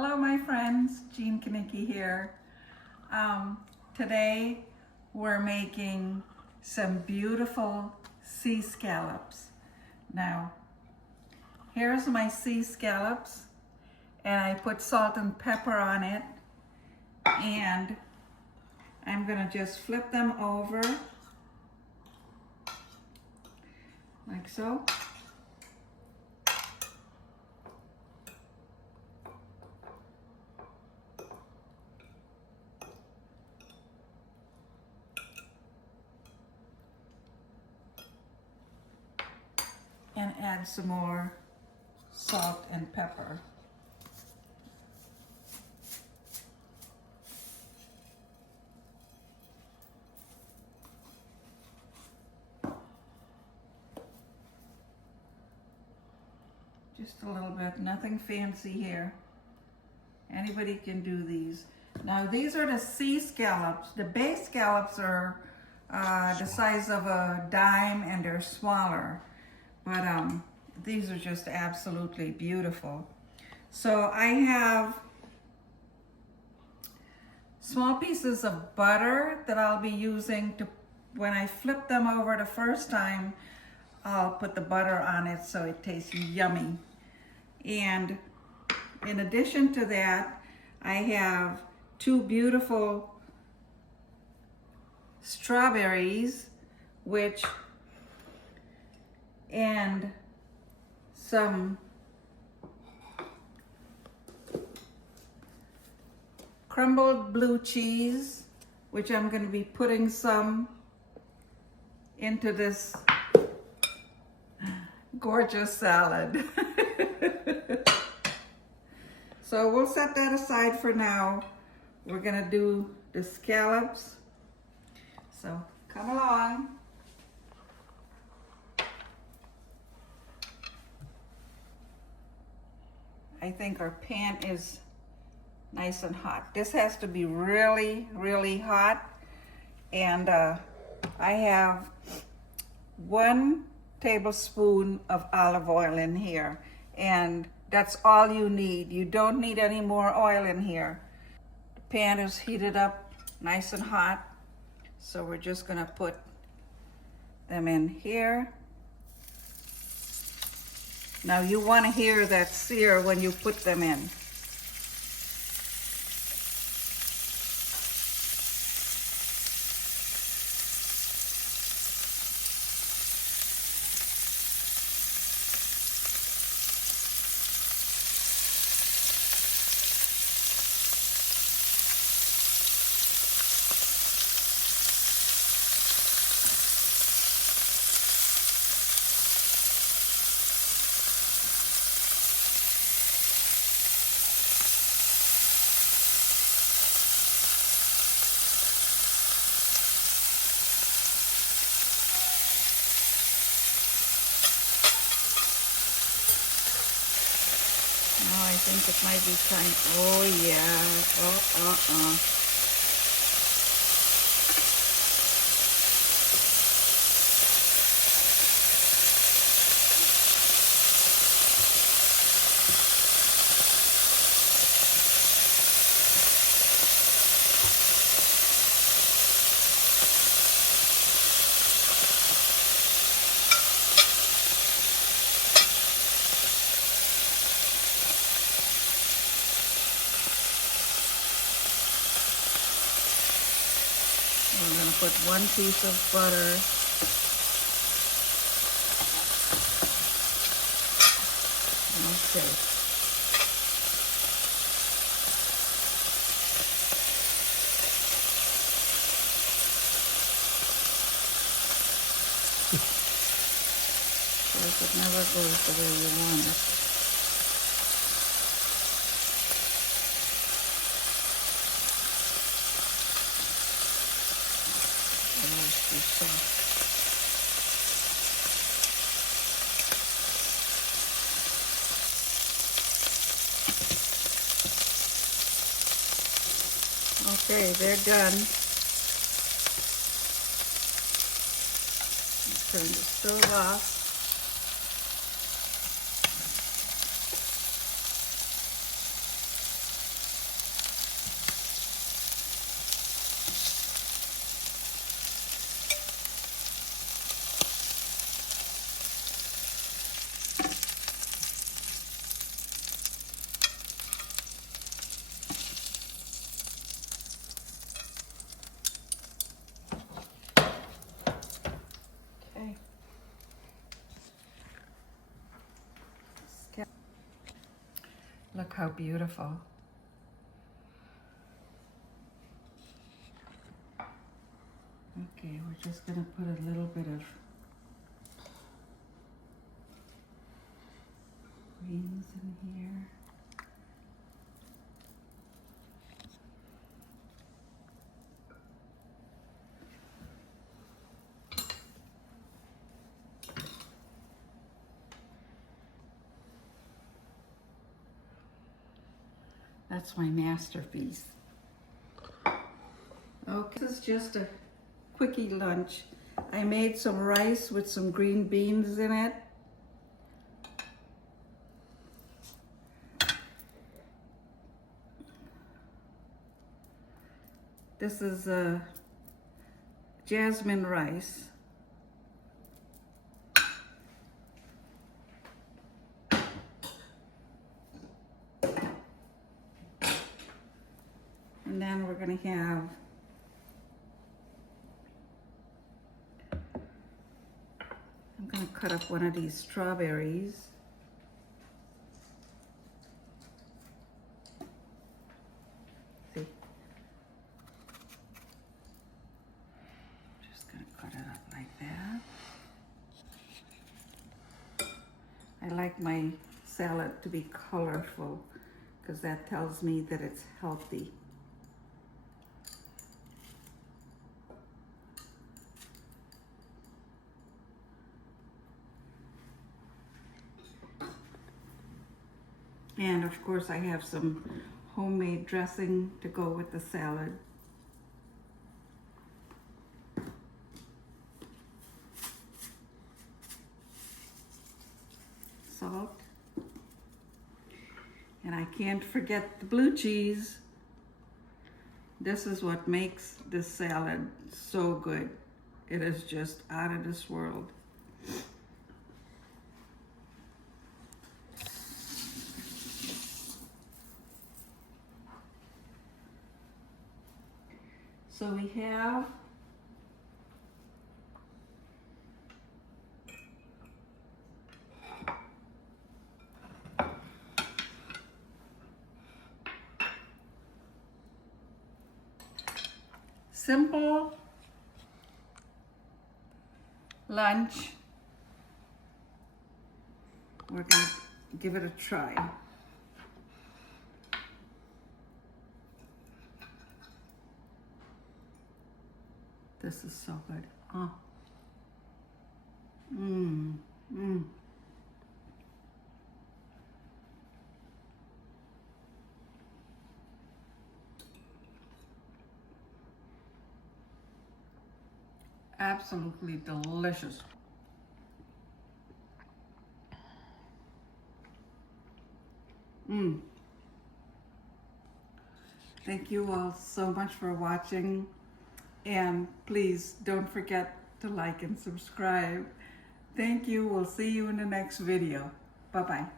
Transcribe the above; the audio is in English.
Hello my friends, Jean Kanicki here. Today we're making some beautiful sea scallops. Now, here's my sea scallops, and I put salt and pepper on it, and I'm gonna just flip them over like so. And add some more salt and pepper. Just a little bit, nothing fancy here. Anybody can do these. Now these are the sea scallops. The bay scallops are the size of a dime and they're smaller. But these are just absolutely beautiful. So I have small pieces of butter that I'll be using to, when I flip them over the first time, I'll put the butter on it so it tastes yummy. And in addition to that, I have two beautiful strawberries, and some crumbled blue cheese, which I'm going to be putting some into this gorgeous salad. So we'll set that aside for now. We're going to do the scallops. So come along. I think our pan is nice and hot. This has to be really, really hot. And I have 1 tablespoon of olive oil in here. And that's all you need. You don't need any more oil in here. The pan is heated up nice and hot. So we're just gonna put them in here. Now you want to hear that sear when you put them in. I think it might be time. Oh yeah. We're going to put 1 piece of butter. Okay. Of course, it never goes the way you want it. Okay, they're done. Turn the stove off. Look how beautiful. Okay, we're just gonna put a little bit of greens in here. That's my masterpiece. Okay, this is just a quickie lunch. I made some rice with some green beans in it. This is jasmine rice. And then we're gonna have I'm gonna cut up one of these strawberries. See? Just gonna cut it up like that. I like my salad to be colorful because that tells me that it's healthy. And of course I have some homemade dressing to go with the salad. Salt. And I can't forget the blue cheese. This is what makes this salad so good. It is just out of this world. So we have simple lunch. We're gonna give it a try. This is so good. Oh. Absolutely delicious. Thank you all so much for watching. And please don't forget to like and subscribe. Thank you. We'll see you in the next video. Bye-bye.